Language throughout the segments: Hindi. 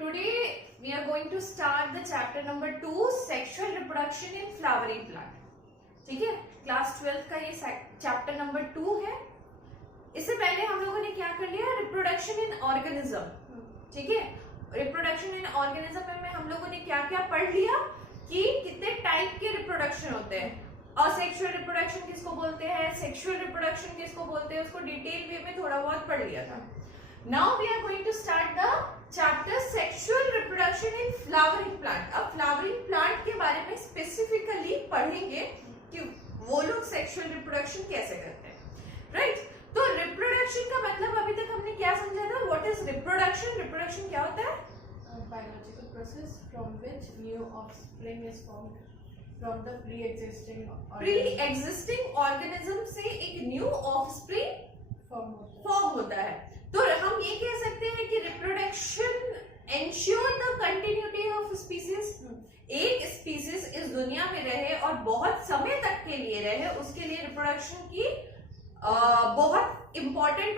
today we are going to start the chapter number 2, sexual reproduction in flowering plant. ठीक है, क्लास 12 का ये चैप्टर नंबर 2 है. इससे पहले हम लोगों ने क्या कर लिया, रिप्रोडक्शन इन ऑर्गेनिज्म. ठीक है, रिप्रोडक्शन इन ऑर्गेनिज्म में हम लोगों ने क्या क्या पढ़ लिया कि कितने टाइप के रिप्रोडक्शन होते हैं. असेक्सुअल रिप्रोडक्शन किसको बोलते हैं, सेक्सुअल रिप्रोडक्शन किसको बोलते हैं, उसको डिटेल वे में थोड़ा बहुत पढ़ लिया था. Now we are going to start the chapter sexual reproduction in flowering plant. अब फ्लावरिंग प्लांट के बारे में स्पेसिफिकली पढ़ेंगे कि वो लोग सेक्सुअल रिप्रोडक्शन कैसे करते हैं. राइट, तो रिप्रोडक्शन का मतलब अभी तक हमने क्या समझा था. What is reproduction. रिप्रोडक्शन क्या होता है? Biological process from which new offspring is formed from the pre-existing organism से एक न्यू ऑफस्प्रिंग फॉर्म होता है. तो हम ये कह सकते हैं कि reproduction ensure the continuity of species. एक स्पीसीज इस दुनिया में रहे और बहुत समय तक के लिए रहे, उसके लिए रिप्रोडक्शन की बहुत इंपॉर्टेंट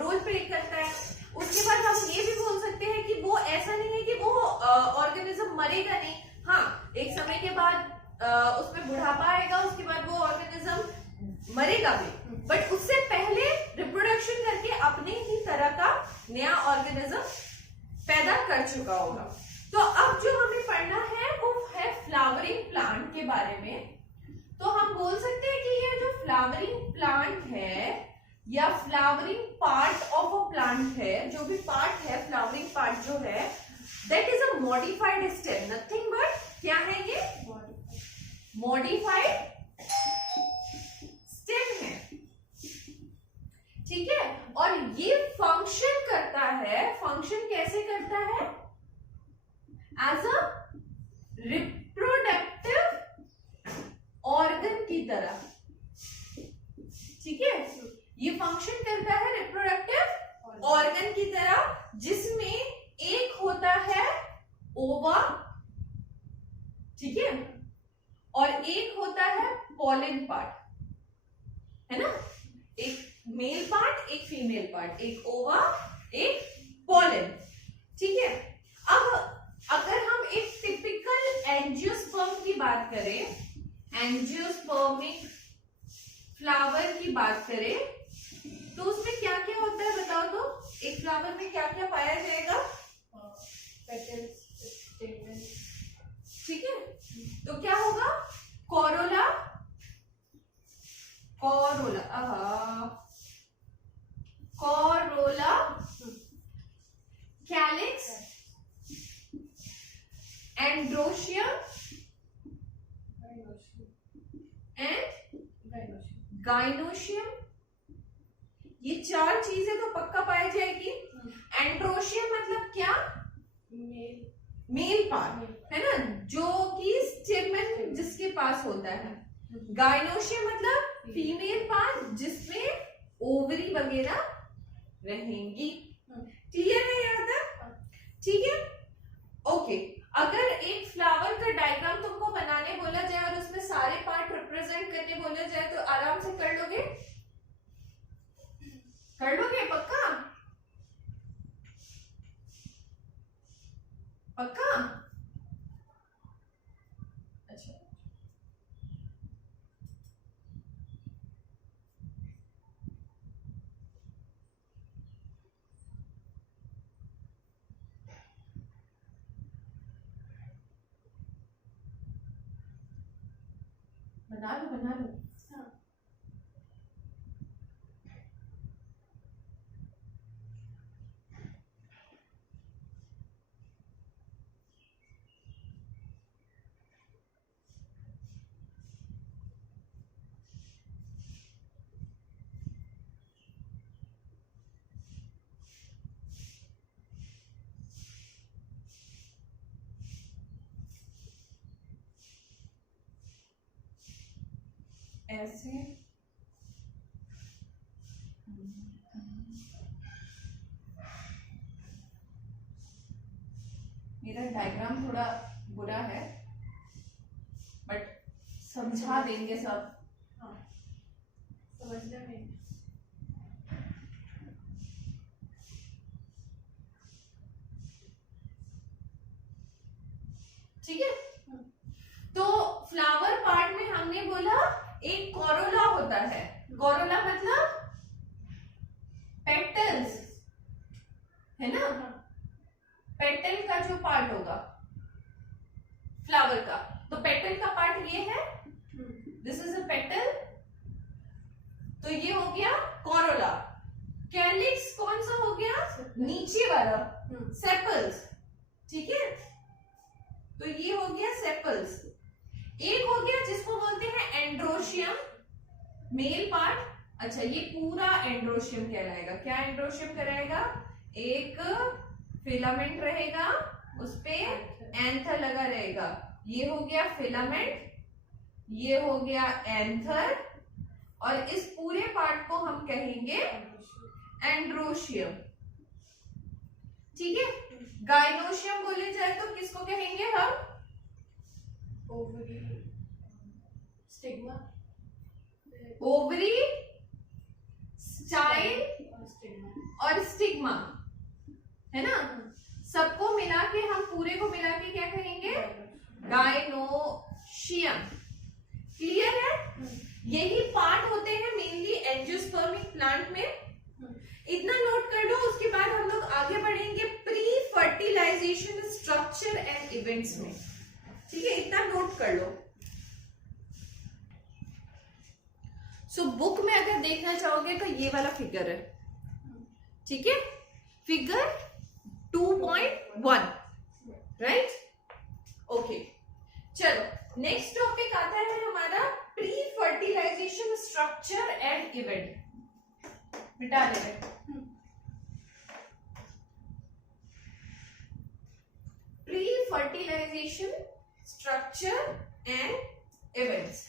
रोल प्ले करता है. उसके बाद हम ये भी बोल सकते हैं कि वो ऐसा नहीं है कि वो ऑर्गेनिज्म मरेगा नहीं. हाँ, एक समय के बाद उसमें बुढ़ापा आएगा, उसके बाद वो ऑर्गेनिज्म मरेगा भी, बट उससे पहले रिप्रोडक्शन करके अपने ही तरह का नया ऑर्गेनिज्म पैदा कर चुका होगा. तो अब जो हमें पढ़ना है वो है फ्लावरिंग प्लांट के बारे में. तो हम बोल सकते हैं कि ये जो फ्लावरिंग प्लांट है या flowering part of a plant है, जो भी पार्ट है फ्लावरिंग पार्ट जो है, that is a modified stem. Nothing but क्या है ये, मॉडिफाइड स्टेम है. ठीक है, और ये फंक्शन करता है. फंक्शन कैसे करता है? एज अ रिप्रोडक्टिव ऑर्गन की तरह. ठीक है, ये फंक्शन करता है रिप्रोडक्टिव ऑर्गन की तरह, जिसमें एक होता है ओवा, ठीक है, और एक होता है पॉलन पार्ट, है ना. एक मेल पार्ट, एक फीमेल पार्ट, एक ओवा, एक पॉलन. ठीक है, अब अगर हम एक टिपिकल एंजियोस्पर्म की बात करें, एंजियोस्पर्मिक फ्लावर की बात करें, तो उसमें क्या क्या होता है बताओ तो. एक फ्लावर में क्या क्या पाया जाएगा? petals, stamens. ठीक है, तो क्या होगा? Corolla, Corolla, Corolla, calyx, androecium and gynoecium. ये चार चीजें तो पक्का पाई जाएगी. एंड्रोशियम मतलब क्या? मेल पार्ट, है ना, जो कि स्टेमन जिसके पास होता है. गाइनोशियम मतलब फीमेल पार्ट, जिसमें ओवरी वगैरह रहेंगी. क्लियर है यहाँ तक? ठीक है, ओके. अगर एक फ्लावर का डायग्राम तुमको बनाने बोला जाए और उसमें सारे पार्ट रिप्रेजेंट करने बोला जाए, तो आराम से कर लोगे? कर लोगे पक्का? पक्का? अच्छा, बना लो बना लो. हाँ. ऐसे मेरा डायग्राम थोड़ा बुरा है, बट समझा देंगे सब. हाँ, समझने में. ठीक है। तो फ्लावर पार्ट में हमने बोला एक कोरोला होता है। कोरोला मतलब पेटल्स, है ना, पेटल का जो पार्ट होगा फ्लावर का, तो पेटल का पार्ट ये है, दिस इज अ पेटल, तो ये हो गया कोरोला। कैलिक्स कौन सा हो गया, नीचे वाला, सेपल्स, ठीक है, तो ये हो गया सेपल्स। एक हो गया जिसको बोलते हैं एंड्रोशियम, मेल पार्ट। अच्छा, ये पूरा एंड्रोशियम कहलाएगा। क्या एंड्रोशियम कहलाएगा, एक फिलामेंट रहेगा, उसपे एंथर लगा रहेगा, ये हो गया फिलामेंट, ये हो गया एंथर, और इस पूरे पार्ट को हम कहेंगे एंड्रोशियम, ठीक है। गाइनोशियम बोले जाए तो किसको कहेंगे हम, ओवरी, स्टिग्मा, ओवरी, स्टाइल और स्टिग्मा, है ना। सबको मिला के, हम पूरे को मिला के क्या कहेंगे, गाइनोशियम। क्लियर है। यही पार्ट होते हैं मेनली एंजियोस्पर्मिक प्लांट में। इतना नोट कर लो, उसके बाद हम लोग आगे बढ़ेंगे pre fertilisation structure and events में, ठीक है, इतना नोट कर लो। सो बुक में अगर देखना चाहोगे तो ये वाला फिगर है, ठीक है, फिगर 2.1, राइट, ओके। चलो नेक्स्ट टॉपिक आता है हमारा pre fertilisation structure and event. मिटा दे, pre fertilisation structure and events.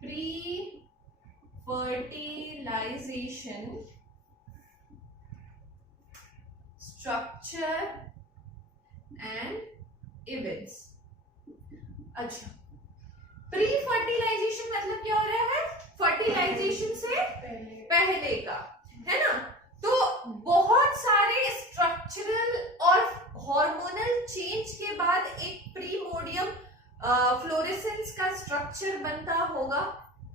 Pre fertilisation structure and events. अच्छा, प्री फर्टिलाइजेशन मतलब क्या हो रहा है, फर्टिलाइजेशन से पहले का, है ना। तो बहुत सारे स्ट्रक्चरल और हार्मोनल चेंज के बाद एक प्रीमोडियम फ्लोरेसेंस का स्ट्रक्चर बनता होगा,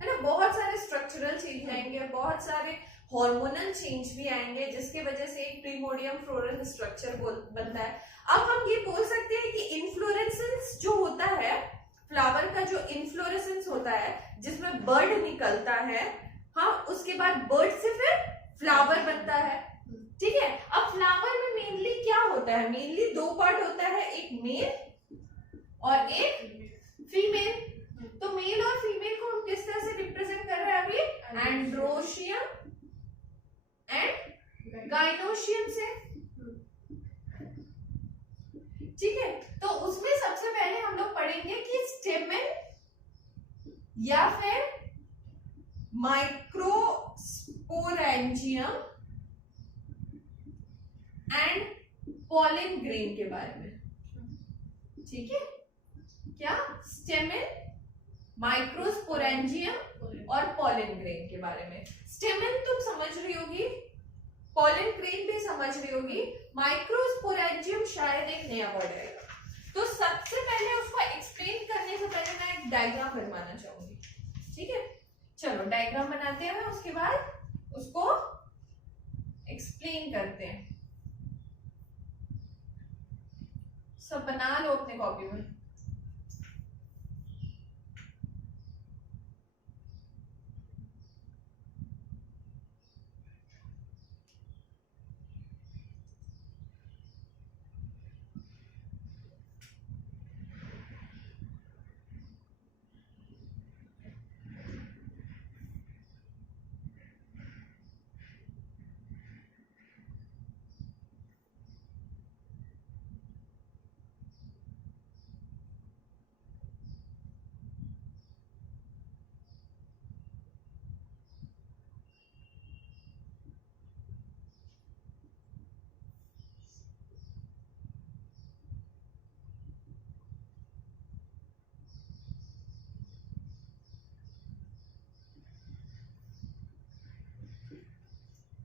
है ना। बहुत सारे स्ट्रक्चरल चेंज आएंगे, बहुत सारे हार्मोनल चेंज भी आएंगे, जिसके वजह से एक प्रीमोडियम फ्लोरल स्ट्रक्चर बनता है। अब हम ये बोल सकते हैं कि इन्फ्लोरेसेंस जो होता है, फ्लावर का जो इन्फ्लोरेसेंस होता है जिसमें बर्ड निकलता है, हाँ, उसके बाद बर्ड से फिर फ्लावर बनता है, ठीक है। अब फ्लावर में मेनली क्या होता है, मेनली दो पार्ट होता है, एक मेल और एक फीमेल। तो मेल और फीमेल को हम किस तरह से रिप्रेजेंट कर रहे हैं अभी, एंड्रोशियम एंड गाइनोशियम से, ठीक है। तो उसमें सबसे पहले हम लोग पढ़ेंगे कि स्टेमेन या फिर माइक्रोस्पोरेंजियम एंड पॉलन ग्रेन के बारे में, ठीक है। क्या, स्टेमेन, माइक्रोस्पोरेंजियम और पॉलन ग्रेन के बारे में। स्टेमेन तुम समझ रही होगी, पॉलन ग्रेन भी समझ रही होगी, माइक्रोस्पोरेंजियम शायद एक नया वर्ड है। तो सबसे पहले उसको एक्सप्लेन करने से पहले मैं एक डायग्राम बनवाना चाहूंगी, ठीक है। चलो डायग्राम बनाते हैं, उसके बाद उसको एक्सप्लेन करते हैं। सब बना लो अपने कॉपी में।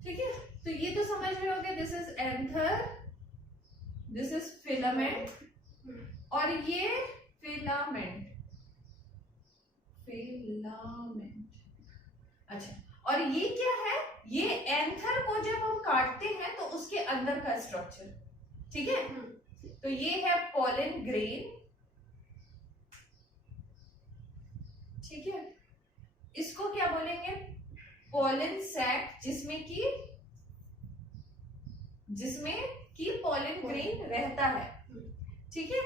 ठीक है, तो ये तो समझ रहे होगे, this is anther, this is filament, और ये फिलामेंट, फिलामेंट। अच्छा, और ये क्या है? ये एंथर को जब हम काटते हैं तो उसके अंदर का स्ट्रक्चर, ठीक है। तो ये है पॉलन ग्रेन, ठीक है। इसको क्या बोलेंगे? पॉलन सैक, जिसमें कि पॉलन ग्रेन रहता है, ठीक है।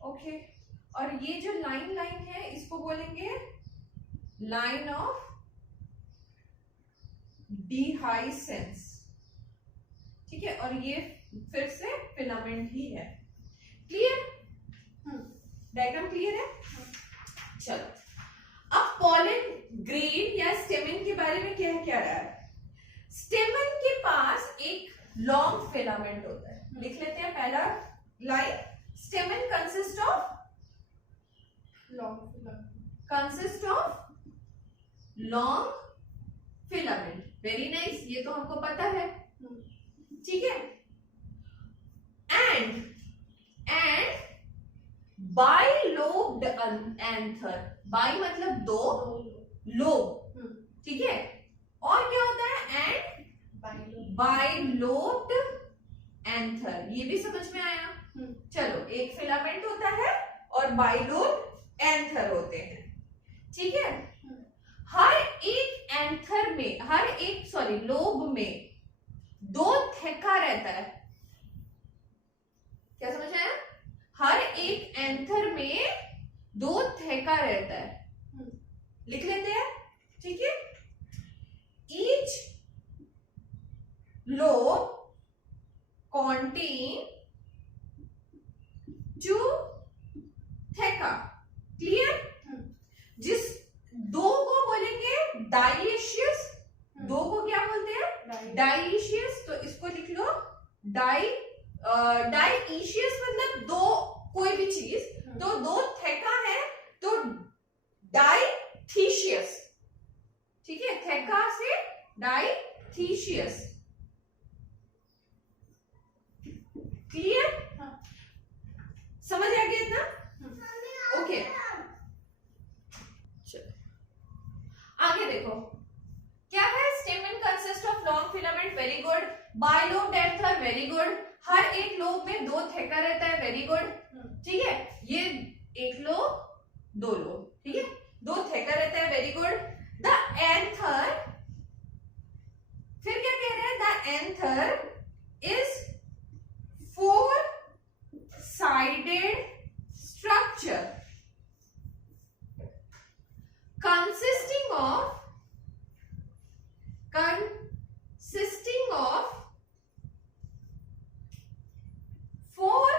ओके, और ये जो लाइन है इसको बोलेंगे लाइन ऑफ डिहाइसेंस, ठीक है। और ये फिर से फिलामेंट ही है। क्लियर? डायग्राम क्लियर है? चलो, अब पॉलन ग्रेन या स्टेमन के बारे में क्या रहा है? स्टेमन के पास एक लॉन्ग फिलामेंट होता है। लिख लेते हैं पहला line, स्टेमन consist of long filament. Very nice, ये तो हमको पता है, ठीक है। एंड बाइलोब्ड एंथर, बाई मतलब दो, लोब, ठीक है। और क्या होता है? एंड बाइलोब्ड एंथर, ये भी समझ में आया? चलो, एक फिलामेंट होता है और बाइलोब्ड एंथर होते हैं, ठीक है। हर एक एंथर में, लोब में दो थेका रहता है। क्या समझ में आया? हर एक एंथर में दो थेका रहता है। लिख लेते हैं, ठीक है। Each lobe contain two theca. Clear? जिस दो को बोलेंगे डाइशियस, दो को क्या बोलते हैं? डाइशियस। तो इसको लिख लो डाइशियस मतलब दो, कोई भी चीज, तो दो थेका है तो डाइथीशियस, ठीक है। थेका से डाइथीशियस। क्लियर? समझ आ गया इतना? ओके, चलो आगे देखो क्या है। Stamen consist of long filament, very good. Bilobed anther, very good. हर एक लोब में दो थेका रहता है, वेरी गुड, ठीक है। ये एक लोब, दो लोब, ठीक है, दो थेका रहता है, वेरी गुड। द एंथर, फिर क्या कह रहे हैं? The anther is four sided structure consisting of four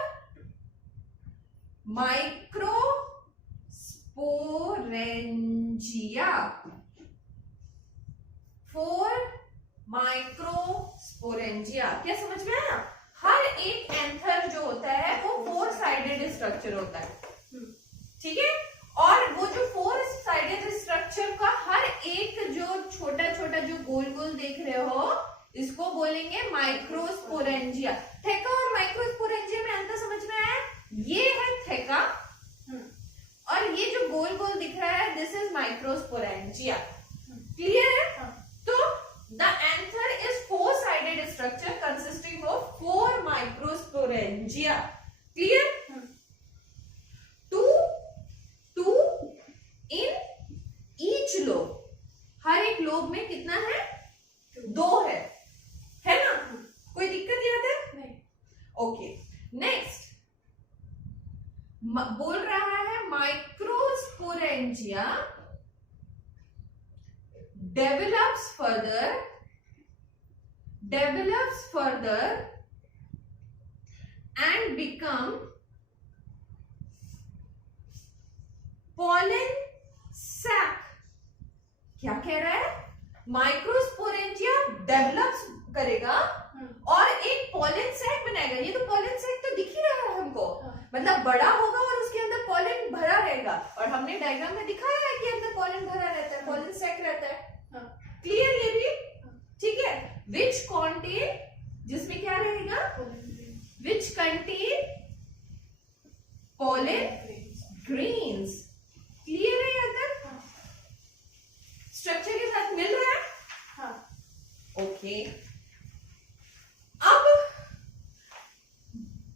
microsporangia, क्या समझ में आया? हर एक एंथर जो होता है वो फोर साइडेड स्ट्रक्चर होता है, ठीक है। और वो जो फोर साइडेड स्ट्रक्चर का हर एक जो छोटा छोटा जो गोल गोल देख रहे हो, इसको बोलेंगे माइक्रोस्पोरेंजिया। थेका और माइक्रोस्पोरेंजिया में अंतर समझ में आया? ये है थेका और ये जो गोल गोल दिख रहा है, दिस इज माइक्रोस्पोरेंजिया। क्लियर है? तो the anther is four sided structure consisting of four microsporangia. Clear? Two in each lobe, हर एक लोब में कितना है? दो है ना? कोई दिक्कत यहाँ पे? नहीं। ओके, नेक्स्ट बोल रहा है microsporangia develops further and become pollen sac। क्या कह रहा है? माइक्रोस्पोरेंजिया डेवलप्स करेगा और एक पॉलन सैक बनाएगा। ये तो पॉलन सैक तो दिख ही रहा है हमको, मतलब बड़ा होगा और उसके अंदर पॉलन भरा रहेगा। और हमने डायग्राम में दिखाया है कि अंदर पॉलन भरा रहता है, पॉलन सैक रहता है। क्लियर? ये भी ठीक है। विच कॉन्टेन, जिसमें क्या रहेगा? Which contain pollen grains। Clear है यहाँ तक? स्ट्रक्चर के साथ मिल रहा है? हाँ। ओके। अब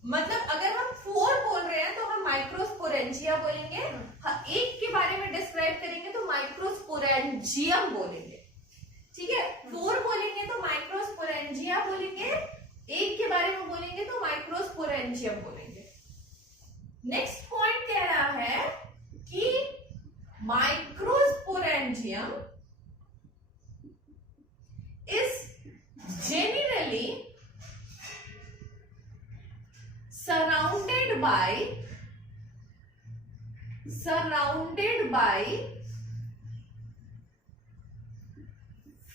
मतलब अगर हम 4 बोल रहे हैं तो हम माइक्रोस्पोरेंजिया बोलेंगे। हाँ, एक के बारे में डिस्क्राइब करेंगे तो माइक्रोस्पोरेंजियम बोलेंगे। ठीक है, 4 बोलेंगे तो माइक्रोस्पोरेंजिया बोलेंगे, एक के बारे में बोलेंगे तो माइक्रोस्पोरेंजियम बोलेंगे। नेक्स्ट पॉइंट कह रहा है कि microsporangium is generally surrounded by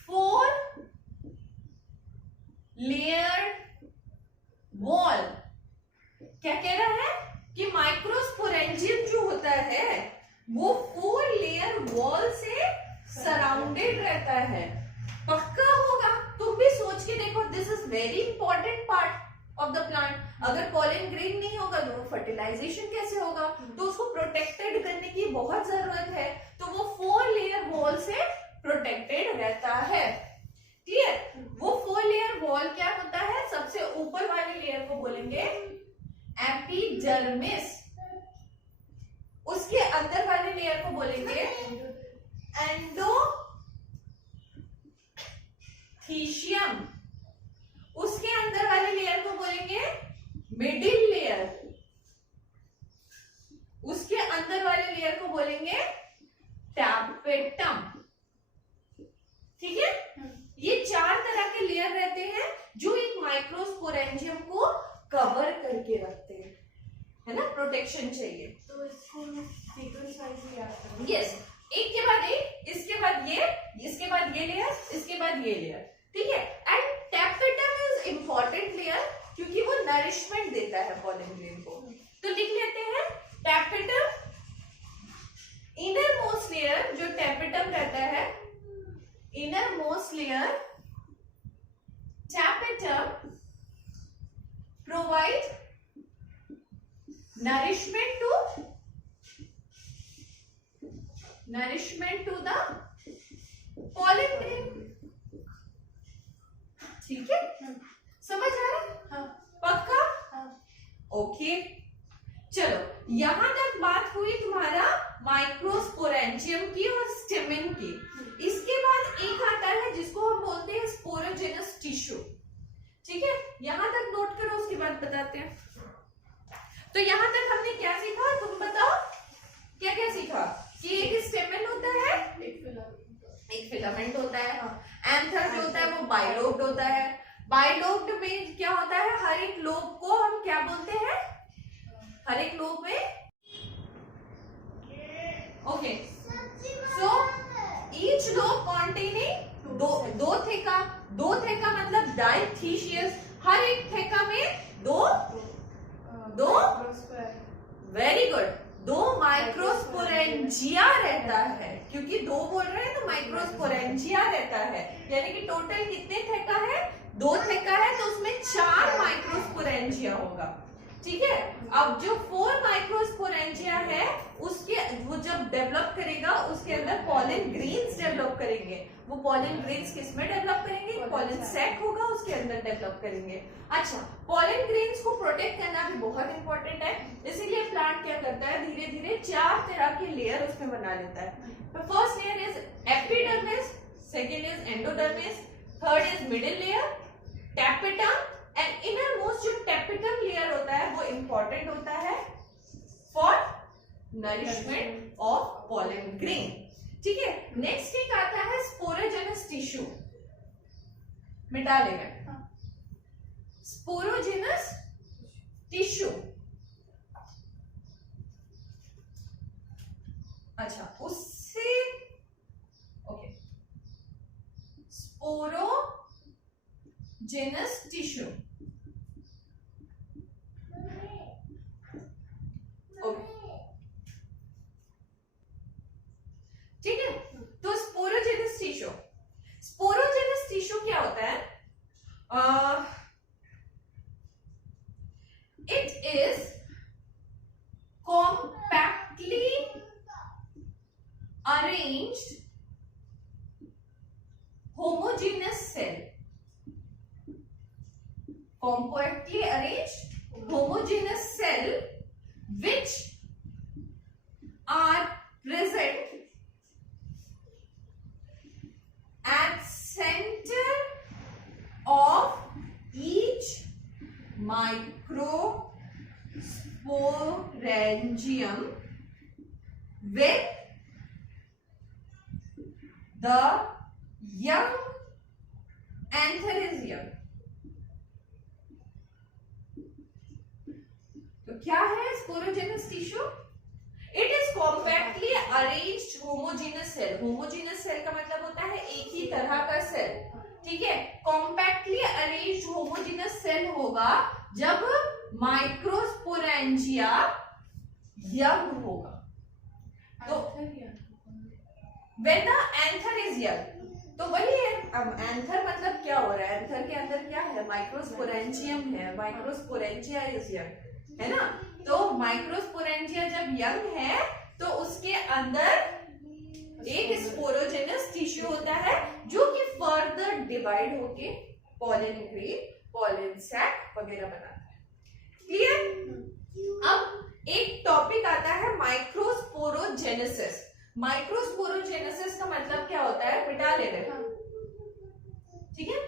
4 layered wall। क्या कह रहा है कि माइक्रोस्पोरेंजियम जो होता है वो 4 लेयर वॉल से सराउंडेड रहता है। पक्का होगा? तुम भी सोच के देखो, this is very important part of the plant. अगर पॉलन ग्रेन नहीं होगा तो फर्टिलाइजेशन कैसे होगा? तो उसको प्रोटेक्टेड करने की बहुत जरूरत है, तो वो 4 लेयर वॉल से प्रोटेक्टेड रहता है। क्लियर? वो 4 लेयर वॉल क्या होता है? सबसे ऊपर वाले लेयर को बोलेंगे एपिडर्मिस, उसके अंदर वाले लेयर को बोलेंगे एंडोथीशियम, उसके अंदर वाले लेयर को बोलेंगे मिडिल लेयर, उसके अंदर वाले लेयर को बोलेंगे टैपेटम। ठीक है, ये 4 तरह के लेयर रहते हैं जो एक माइक्रोस्पोरेंजियम को कवर करके रखते हैं, है ना, प्रोटेक्शन चाहिए। तो इसको सीक्वेंस वाइज ही याद करें। यस, एक के बाद एक, इसके बाद ये, इसके बाद ये लेयर, इसके बाद ये लेयर। ठीक है, and tapetum is important layer क्योंकि वो नरिशमेंट देता है पॉलन ग्रेन को। तो लिख लेते हैं टैपेटम, इनर मोस्ट लेयर जो टैपेटम रहता है, inner most layer tapetum provide nourishment to the pollen grain। ठीक है, समझ आ रहा है? हाँ। पक्का? हाँ। ओके, चलो यहां तक बात हुई तुम्हारा माइक्रोस्पोरेंजियम की और स्टेमेन की। इसके बाद एक आता है जिसको हम बोलते हैं स्पोरोजेनस टिश्यू। ठीक है, यहां तक नोट करो, उसके बाद बताते हैं। तो यहां तक हमने क्या सीखा, तुम बताओ क्या क्या सीखा? कि एक स्टेमेन होता है, एक फिलामेंट होता है, एंथर जो होता है वो बाइलोब्ड होता है। बाइलोब्ड में क्या होता है, हर एक लोब को हम क्या बोलते हैं? हर एक लोब में, okay, so each lobe containing दो थेका मतलब डाइथीशियस। हर एक थेका में दो वेरी गुड, 2 माइक्रोस्पोरेंजिया रहता है, क्योंकि 2 बोल रहे हैं तो माइक्रोस्पोरेंजिया रहता है। यानी कि टोटल कितने थेका है? 2 थेका है, तो उसमें 4 माइक्रोस्पोरेंजिया होगा। ठीक है, अब जो 4 माइक्रोस्पोरेंजिया है उसके वो जब डेवलप करेगा उसके अंदर पॉलन ग्रेन्स डेवलप करेंगे। वो पॉलन ग्रेन्स किस में डेवलप करेंगे? पॉलन सैक होगा उसके अंदर डेवलप करेंगे। अच्छा, पॉलन ग्रेन्स को प्रोटेक्ट करना भी बहुत इंपॉर्टेंट है, इसीलिए प्लांट क्या करता है, धीरे धीरे 4 तरह के लेयर उसमें बना लेता है। First layer is epidermis, second is endodermis, third is middle layer tapetum, and inner most जो टैपेटम लेयर होता है वो इंपॉर्टेंट होता है for nourishment of pollen grain. ठीक है, नेक्स्ट एक आता है स्पोरोजेनस टिश्यू, मिटा लेगा, स्पोरोजेनस टिश्यू। अच्छा, उससे ओके, स्पोरोजेनस टिश्यू, ठीक है। तो स्पोरोजेनस टिश्यू क्या होता है? It is arranged homogeneous cell, compactly arranged homogeneous cell which are present at center of each microsporangium with the young antheridium. तो क्या है sporogenous tissue? It is compactly arranged homogenous cell. Homogenous cell का मतलब होता है एक ही तरह का सेल. ठीक है, कॉम्पैक्टली अरेंज्ड होमोजेनस सेल होगा जब माइक्रोस्पोरेंजिया यंग होगा. तो when the anther is young, तो वही है. अब एंथर मतलब क्या हो रहा है? एंथर के अंदर क्या है? माइक्रोस्पोरेंजियम है. माइक्रोस्पोरेंजिया इज यंग, है ना. तो माइक्रोस्पोरेंजिया जब यंग है तो उसके अंदर एक स्पोरोजेनस टिश्यू होता है जो कि फर्दर डिवाइड होके पॉलन ग्रेन, पॉलन सैक वगैरह बनाता है. क्लियर? अब एक टॉपिक आता है माइक्रोस्पोरोजेनेसिस. माइक्रोस्पोरोजेनेसिस का मतलब क्या होता है? मिटा ले रहे हैं. ठीक है,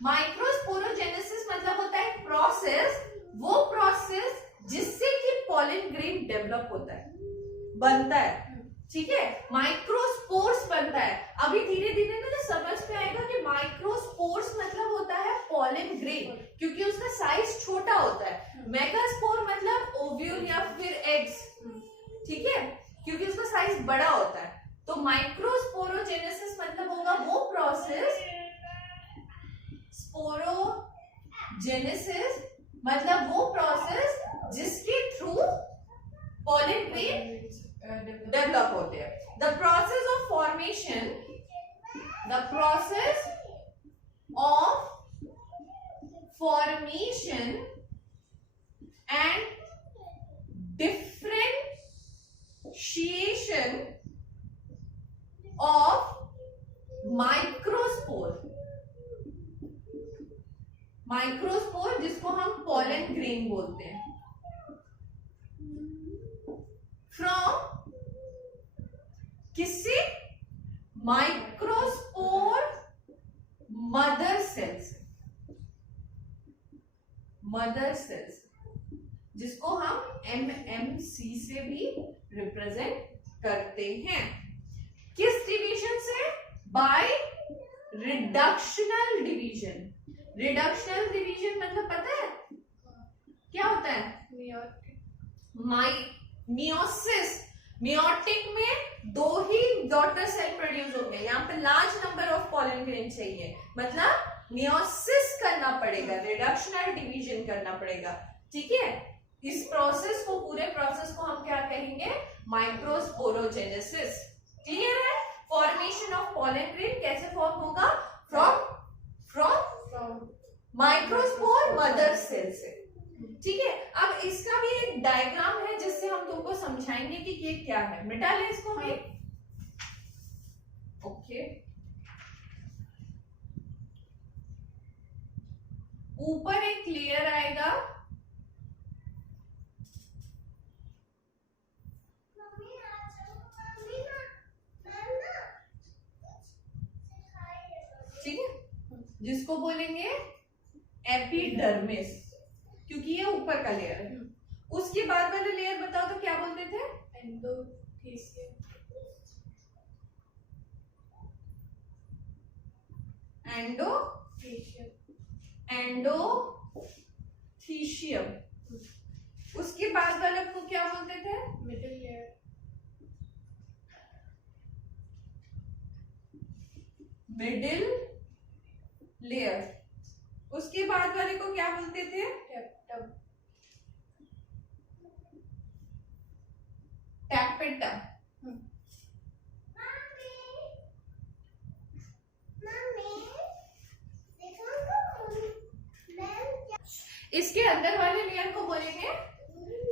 माइक्रोस्पोरोजेनेसिस मतलब होता है प्रोसेस, वो प्रोसेस जिससे कि पॉलन ग्रेन डेवलप होता है, बनता है. ठीक है, माइक्रोस्पोर्स बनता है. अभी धीरे धीरे ना समझ में आएगा कि माइक्रोस्पोर्स मतलब होता है पॉलन ग्रेन, क्योंकि उसका साइज छोटा होता है. मेगास्पोर मतलब ओव्यूल या फिर एग्स. ठीक है, क्योंकि उसका साइज बड़ा होता है. तो माइक्रोस्पोरोजेनेसिस मतलब होगा वो प्रोसेस. स्पोरोजेनेसिस मतलब वो प्रोसेस जिसके थ्रू पॉलन ग्रेन डेवलप होते हैं. The process of formation and differentiation of microspore जिसको हम पॉलन ग्रेन बोलते हैं, फ्रॉम किससे? Microspore mother cells. Mother cells जिसको हम MMC से भी रिप्रेजेंट करते हैं. किस डिवीजन से? By reductional division. Reductional division मतलब पता है क्या होता है? मियोसिस. मियोटिक में 2 ही डॉटर सेल प्रोड्यूस होंगे. यहाँ पे large number of pollen grain चाहिए, मतलब मियोसिस करना पड़ेगा, रिडक्शनल डिवीजन करना पड़ेगा. ठीक है, इस प्रोसेस को, पूरे प्रोसेस को हम क्या कहेंगे? माइक्रोस्पोरोजेनेसिस. क्लियर है? फॉर्मेशन ऑफ पॉलन ग्रेन कैसे फॉर्म होगा? फ्रॉम माइक्रोस्पोर मदर सेल से. ठीक है, अब इसका भी एक डायग्राम है जिससे हम तुमको समझाएंगे कि ये क्या है. मिटा ले इसको भी. ओके, ऊपर एक लेयर आएगा, ठीक है, जिसको बोलेंगे एपिडर्मिस, क्योंकि ये ऊपर का लेयर है. उसके बाद वाले लेयर बताओ तो क्या बोलते थे? एंडोथीसियम. एंडोथीसियम. उसके बाद वाले को क्या बोलते थे? Middle layer. Middle layer. उसके बाद वाले को क्या बोलते थे? टैपेटम. इसके अंदर वाले लेयर को बोलेंगे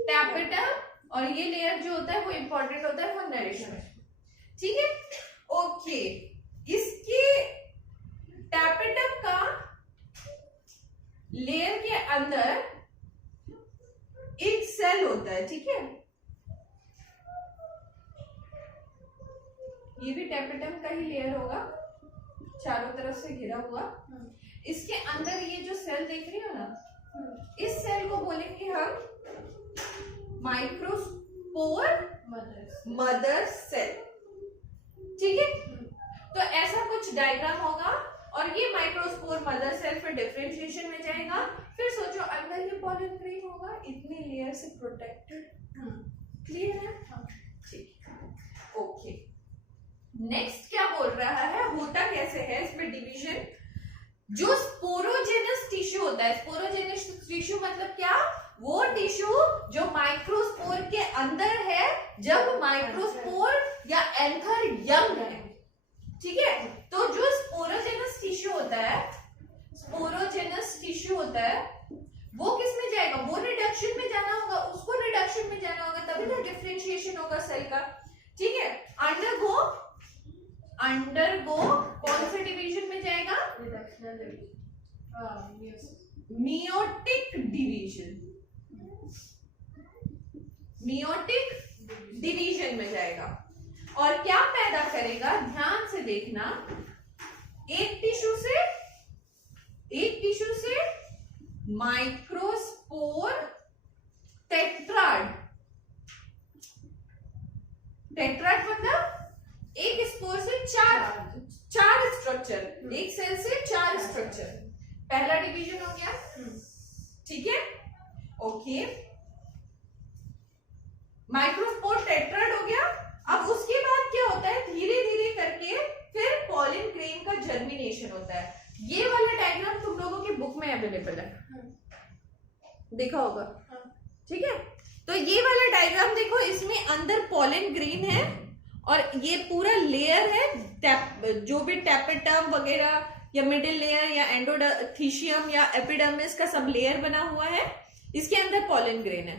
टैपेटम, और ये लेयर जो होता है वो इंपॉर्टेंट होता है फॉर नरिशमेंट. ठीक है, ओके। इसके टैपेटम का लेयर के अंदर एक सेल होता है, ठीक है, ये भी टैपेटम का ही लेयर होगा, चारों तरफ से घिरा हुआ। इसके अंदर ये जो सेल देख रही हो ना, इस सेल को बोलेंगे हम माइक्रोस्पोर मदर सेल, ठीक है। तो ऐसा कुछ डायग्राम होगा और ये माइक्रोस्पोर मदर सेल फिर डिफरेंशिएशन में जाएगा, फिर सोचो अंदर ये पॉलन ग्रेन होगा, इतने लेयर से प्रोटेक्टेड। क्लियर है? ठीक, ओके। नेक्स्ट क्या बोल रहा है, होता कैसे है इसमें डिवीजन। जो स्पोरोजेनस टिश्यू होता है, स्पोरोजेनस टिश्यू मतलब क्या, वो टिश्यू जो माइक्रोस्पोर के अंदर है जब माइक्रोस्पोर या एंथर यंग है, ठीक है। तो जो स्पोरोजेनस टिश्यू होता है, स्पोरोजेनस टिश्यू होता है, वो किस में जाएगा, वो रिडक्शन में जाना होगा, उसको रिडक्शन में जाना होगा, तभी तो डिफरेंशिएशन होगा सेल का, ठीक है। अंडरगो कौन से डिवीजन में जाएगा, मियोटिक डिवीजन, मियोटिक डिवीजन में जाएगा। और क्या पैदा करेगा, ध्यान से देखना, एक टिश्यू से माइक्रोस्पोर टेट्राड, टेट्राड मतलब एक स्पोर से चार स्ट्रक्चर, एक सेल से 4 स्ट्रक्चर, पहला डिवीजन हो गया, ठीक है, ओके। माइक्रोस्पोर टेट्राड हो गया। अब उसके बाद क्या होता है, धीरे धीरे करके फिर पॉलन ग्रेन का जर्मिनेशन होता है। ये वाला डायग्राम तुम लोगों की बुक में अवेलेबल है, देखा होगा, ठीक है। तो ये वाला डायग्राम देखो, इसमें अंदर पॉलन ग्रेन है और ये पूरा लेयर है, जो भी टैपेटम वगैरह या मिडिल लेयर या एंडोथीशियम या एपिडर्मिस का सब लेयर बना हुआ है, इसके अंदर पॉलन ग्रेन है,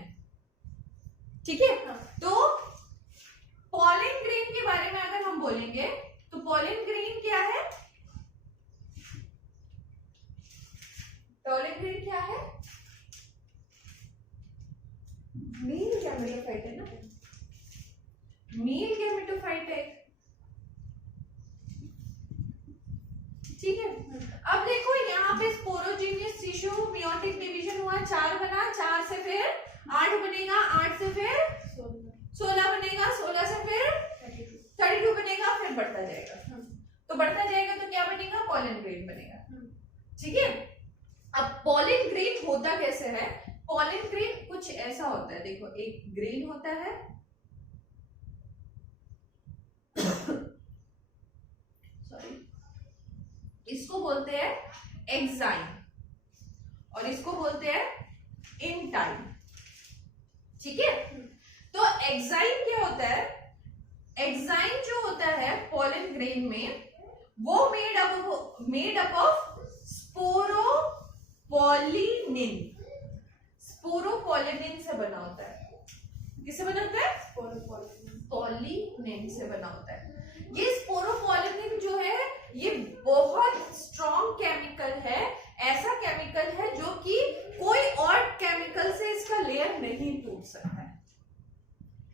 ठीक है। तो पॉलन ग्रेन के बारे में अगर हम बोलेंगे तो पॉलन ग्रेन क्या है, पॉलन ग्रेन क्या है, मेल गैमेटोफाइट है ना, मेल गैमेटोफाइट है, ठीक है। अब देखो यहाँ पे स्पोरोजेनियस टिश्यू मियोटिक डिवीजन हुआ, 4 बना, 4 से फिर 8 बनेगा, 8 से फिर 16 बनेगा, 16 से फिर 32 बनेगा, फिर बढ़ता जाएगा। तो बढ़ता जाएगा तो क्या बनेगा, पॉलन ग्रेन बनेगा, ठीक है। अब पॉलन ग्रेन होता कैसे है, पॉलन ग्रेन कुछ ऐसा होता है, देखो एक ग्रेन होता है, सॉरी, इसको बोलते हैं एक्साइन और इसको बोलते हैं इंटाइन, ठीक है। तो एक्साइन क्या होता है, एक्साइन जो होता है पॉलन ग्रेन में, वो made up of sporopollenin, sporopollenin से बना होता है। किससे बना होता है, पोलिनिन से बना होता है। ये स्पोरोपोलिनिन जो है ये बहुत स्ट्रॉन्ग केमिकल है, ऐसा केमिकल है जो कि कोई और केमिकल से इसका लेयर नहीं टूट सकता है,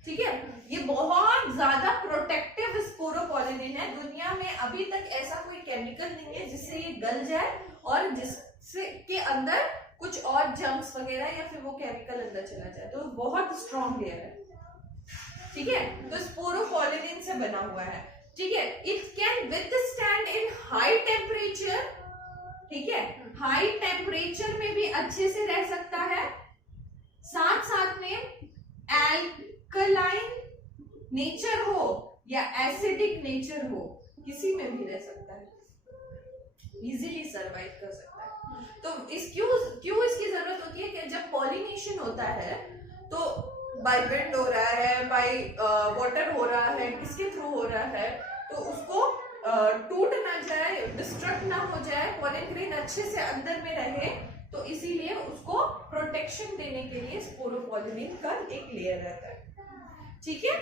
ठीक है। ये बहुत ज्यादा प्रोटेक्टिव स्पोरोपोलिनिन है, दुनिया में अभी तक ऐसा कोई केमिकल नहीं है जिससे ये गल जाए और जिससे के अंदर कुछ और जम्स वगैरह या फिर वो केमिकल अंदर चला जाए, तो बहुत स्ट्रॉन्ग लेयर है, ठीक है। तो स्पोरोपोलिनिन से बना हुआ है, ठीक है। It can withstand in high temperature, ठीक है, हाई टेम्परेचर में भी अच्छे से रह सकता है, साथ साथ में एल्कलाइन नेचर हो या एसिडिक नेचर हो, किसी में भी रह सकता है, इजीली सरवाइव कर सकता है। तो क्यों इसकी जरूरत होती है कि जब पॉलिनेशन होता है तो बाय विंड हो रहा है, बाय वाटर हो रहा है, किसके थ्रू हो रहा है, तो उसको टूट ना जाए, डिस्ट्रक्ट ना हो जाए, पॉलन ग्रेन अच्छे से अंदर में रहे, तो इसीलिए उसको प्रोटेक्शन देने के लिए स्पोरोपोलिनिन का एक लेयर रहता है, ठीक है,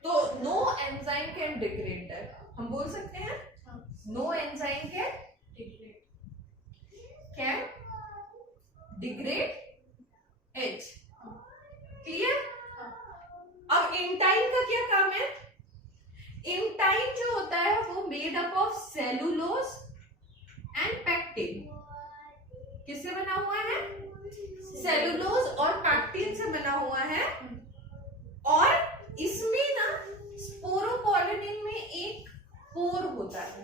तो no enzyme can degrade that, हम बोल सकते हैं no enzyme can degrade it. Clear? अब इंटाइन का क्या काम है? इंटाइन जो होता है वो made up of cellulose and pectin. किससे बना हुआ है? सेलुलोज और पैक्टिन से बना हुआ है। और इसमें ना स्पोरोपोलिनिन में एक पोर होता है।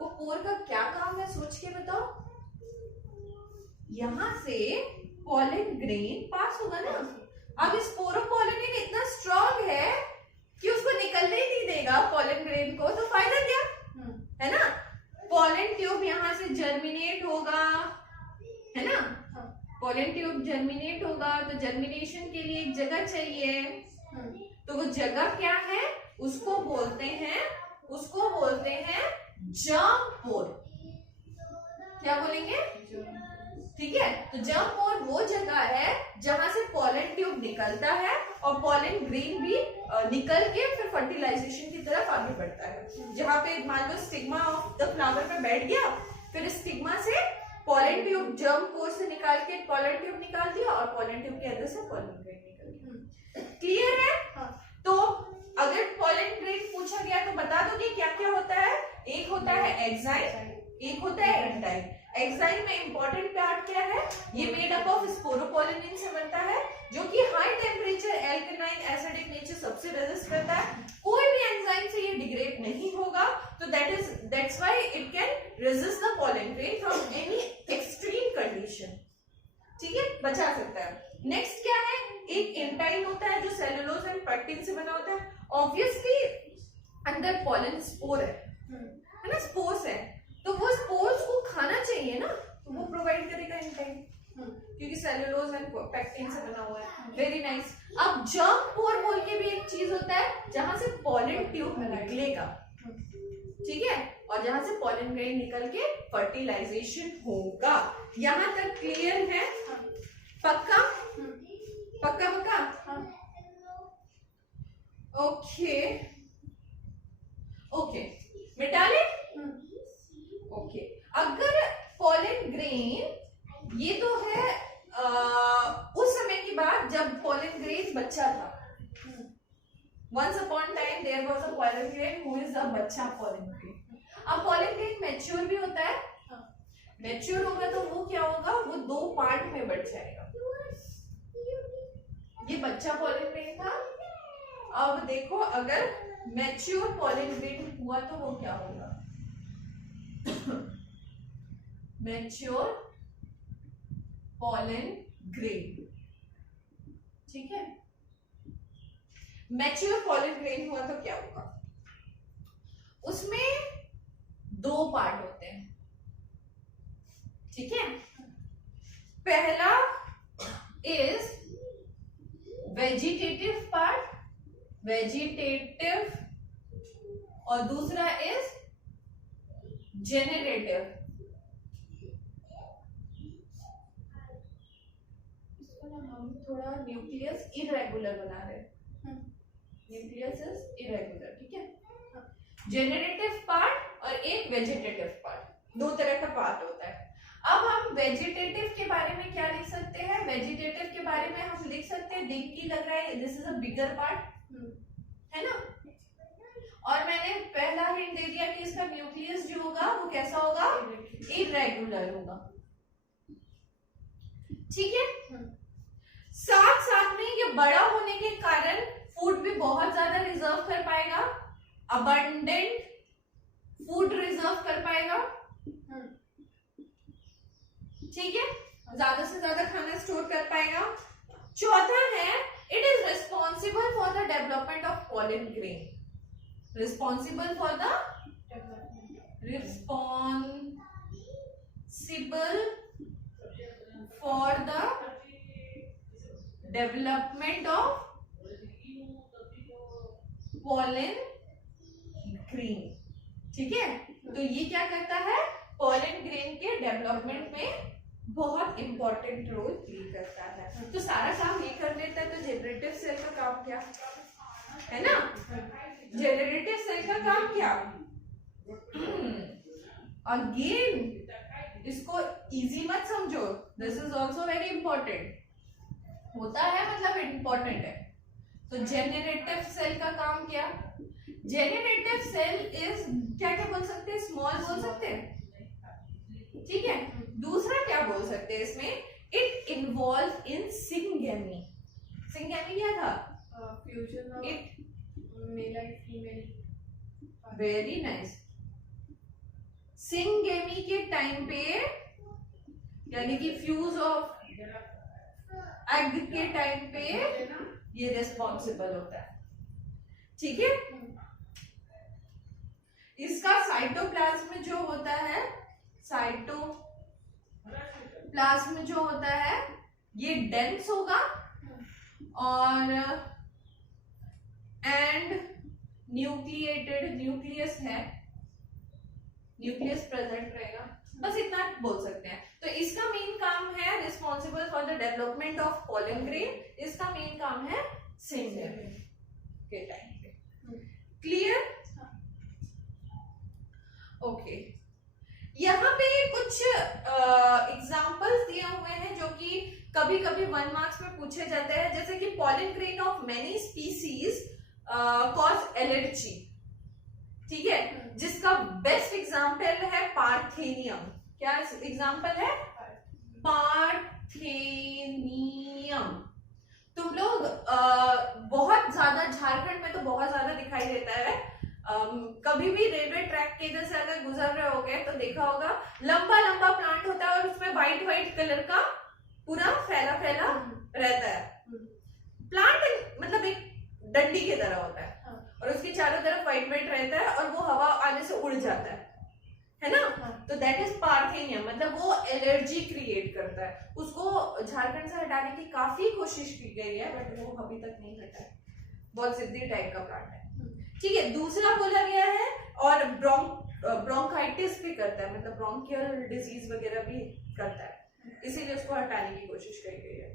वो पोर का क्या काम है सोच के बताओ। यहां से पॉलन ग्रेन पास होगा ना। अब स्पोरोपोलिनिन इतना स्ट्रॉन्ग है कि उसको निकलने ही नहीं देगा पॉलन ग्रेन को, तो फायदा क्या है ना। पॉलन ट्यूब यहां से जर्मिनेट होगा, है ना। पॉलन ट्यूब जर्मिनेट होगा तो जर्मिनेशन के लिए एक जगह चाहिए, तो वो जगह क्या है? उसको बोलते हैं जर्म पोर। क्या बोलेंगे? ठीक है, तो जर्म पोर वो जगह है जहां से पॉलन ट्यूब निकलता है और पॉलन ग्रेन भी निकल के फिर फर्टिलाइजेशन की तरफ आगे बढ़ता है। जहां पे मान लो स्टिग्मा ऑफ द फ्लावर पे बैठ गया, फिर स्टिग्मा से पॉलन ट्यूब जर्म पोर से निकाल के पॉलन ट्यूब निकाल दिया और पॉलन ट्यूब के अंदर से पॉलन ग्रेन निकल गया। क्लियर है? तो अगर पॉलन ग्रेन पूछा गया तो बता दो कि क्या क्या होता है। एक होता है एक्साइन, एक होता है एंटाइन। एक्साइन में इंपॉर्टेंट पार्ट क्या है? ये मेड अप ऑफ स्पोरोपोलिनिन से बनता है, जो कि high temperature alkaline acidic nature सबसे रेजिस्ट करता है। कोई भी एंजाइम से ये डिग्रेड नहीं होगा, तो that's why it can resist the pollen grain from any extreme condition. ठीक है, बचा सकता है। नेक्स्ट क्या है? एक एंटाइन होता है जो सेलुलोज एंड पैक्टिन से बना होता है। ऑब्वियसली अंदर पॉलन स्पोर है ना, स्पोर्स है, तो वो स्पोर्स को खाना चाहिए ना, तो वो प्रोवाइड करेगा एंटाइन, क्योंकि सेलुलोज एंड पैक्टिन से बना हुआ है। Very nice. अब जर्म पोर बोल के भी एक चीज होता है जहां से पॉलन ट्यूब निकलेगा, ठीक है, और जहां से पॉलन ग्रेन निकल के फर्टिलाइजेशन होगा। यहां तक क्लियर है? पक्का पक्का पक्का? ओके ओके, मिटा ले। ओके, अगर पॉलन ग्रेन, ये तो है उस समय की बात जब पॉलन ग्रेन बच्चा था। Once upon time there was a pollen grain who is a बच्चा pollen grain। अब pollen grain मैच्योर भी होता है। मैच्योर होगा तो वो क्या होगा? वो दो पार्ट में बढ़ जाएगा। ये बच्चा pollen grain था। अब देखो, अगर मैच्योर pollen grain हुआ तो वो क्या होगा? मैच्योर pollen grain, ठीक है। मैच्योर पॉलन ग्रेन हुआ तो क्या होगा? उसमें दो पार्ट होते हैं, ठीक है। पहला इज वेजिटेटिव पार्ट, वेजिटेटिव, और दूसरा इज जेनरेटिव। इसको ना हम थोड़ा न्यूक्लियस इरेगुलर बना रहे हैं। न्यूक्लियस इज इरेगुलर, ठीक है। जेनरेटिव पार्ट और एक वेजिटेटिव पार्ट, दो तरह का पार्ट होता है। अब हम वेजिटेटिव के बारे में क्या लिख सकते हैं? वेजिटेटिव के बारे में हम लिख सकते हैं, डिंकी लग रहा है, this is a bigger part, है ना। और मैंने पहला हिंट दे दिया कि इसका न्यूक्लियस जो होगा वो कैसा होगा? इरेगुलर होगा, ठीक है। साथ साथ में ये बड़ा होने के कारण फूड भी बहुत ज्यादा रिजर्व कर पाएगा, अबंडेंट फूड रिजर्व कर पाएगा, ठीक है, ज्यादा से ज्यादा खाना स्टोर कर पाएगा। चौथा है, it is responsible for the development of pollen grain, responsible for the development of pollen grain, ठीक है। तो ये क्या करता है? पॉलन ग्रेन के डेवलपमेंट में बहुत इंपॉर्टेंट रोल प्ले करता है। तो सारा काम ये कर लेता है, तो जेनरेटिव सेल का काम क्या है ना? जेनरेटिव सेल का काम क्या? अगेन इसको इजी मत समझो, this is also very important. होता है मतलब इम्पोर्टेंट है। तो जेनरेटिव सेल का काम क्या? जेनरेटिव सेल इज क्या क्या बोल सकते हैं? स्मॉल बोल सकते हैं, ठीक है। दूसरा क्या बोल सकते हैं इसमें? It involve in syngamy. Syngamy क्या था? Fusion of it male and female. Very nice. Syngamy के टाइम पे यानी कि फ्यूज ऑफ एग के टाइम पे ये रिस्पॉन्सिबल होता है, ठीक है। इसका साइटोप्लाज्म जो होता है, साइटोप्लाज्म जो होता है ये डेंस होगा और एंड न्यूक्लिएटेड, न्यूक्लियस है, न्यूक्लियस प्रेजेंट रहेगा, बस इतना बोल सकते हैं। तो इसका मेन काम है responsible for the development of pollen grain. इसका मेन काम है सिंगेमी के टाइम पे। क्लियर? ओके, यहाँ पे कुछ एग्जांपल्स दिए हुए हैं जो कि कभी कभी 1 मार्क्स में पूछे जाते हैं, जैसे कि pollen grain of many species cause allergy, ठीक है, जिसका बेस्ट एग्जांपल है पार्थेनियम। क्या एग्जांपल है? पार्थेनियम। तुम लोग बहुत ज्यादा झारखंड में तो बहुत ज्यादा दिखाई देता है। कभी भी रेलवे ट्रैक के इधर से अगर गुजर रहे होगे तो देखा होगा, लंबा लंबा प्लांट होता है और उसमें व्हाइट व्हाइट कलर का पूरा फैला फैला रहता है। प्लांट मतलब एक डंडी की तरह होता है और उसके चारों तरफ व्हाइट व्हाइट रहता है और वो हवा आने से उड़ जाता है ना? तो दैट इज पार्थेनियम, मतलब वो एलर्जी क्रिएट करता है। उसको झारखंड से हटाने की काफी कोशिश की गई है बट वो अभी तक नहीं हटा है। बहुत सिद्धि टाइप का प्लांट है, ठीक है। दूसरा बोला गया है और ब्रोंकाइटिस भी करता है, मतलब ब्रोंकियल डिजीज वगैरह भी करता है, इसीलिए उसको हटाने की कोशिश की गई है।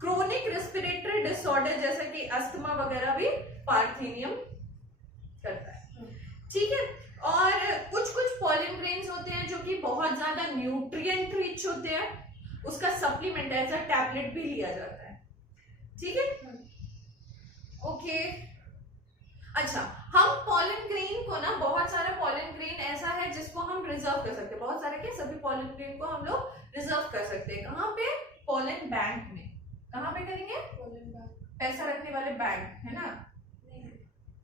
क्रोनिक रेस्पिरेटरी डिसऑर्डर जैसे कि अस्थमा वगैरह भी पार्थेनियम करता है, ठीक है। और कुछ कुछ पॉलन ग्रेन्स होते हैं जो कि बहुत ज्यादा न्यूट्रिएंट रिच होते हैं, उसका सप्लीमेंट एज अ टैबलेट भी लिया जाता है, ठीक है। ओके, अच्छा, हम पॉलन ग्रेन को ना, बहुत सारा पॉलन ग्रेन ऐसा है जिसको हम रिजर्व कर सकते हैं। बहुत सारे क्या, सभी पॉलन ग्रेन को हम लोग रिजर्व कर सकते हैं। कहाँ पे? पॉलन बैंक में। कहाँ पे करेंगे? पैसा रखने वाले बैंक है ना,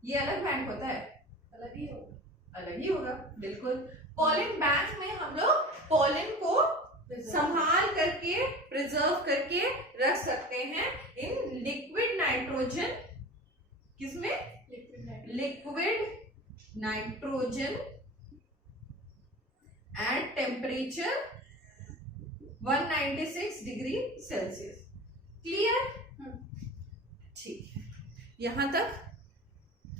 ये अलग बैंक होता है? अलग ही होगा, बिल्कुल। पॉलन बैंक में हम लोग पॉलन को संभाल करके, प्रिजर्व करके रख सकते हैं इन लिक्विड नाइट्रोजन। किसमें? Liquid nitrogen at temperature 196 degree Celsius. Clear? ठीक है, यहां तक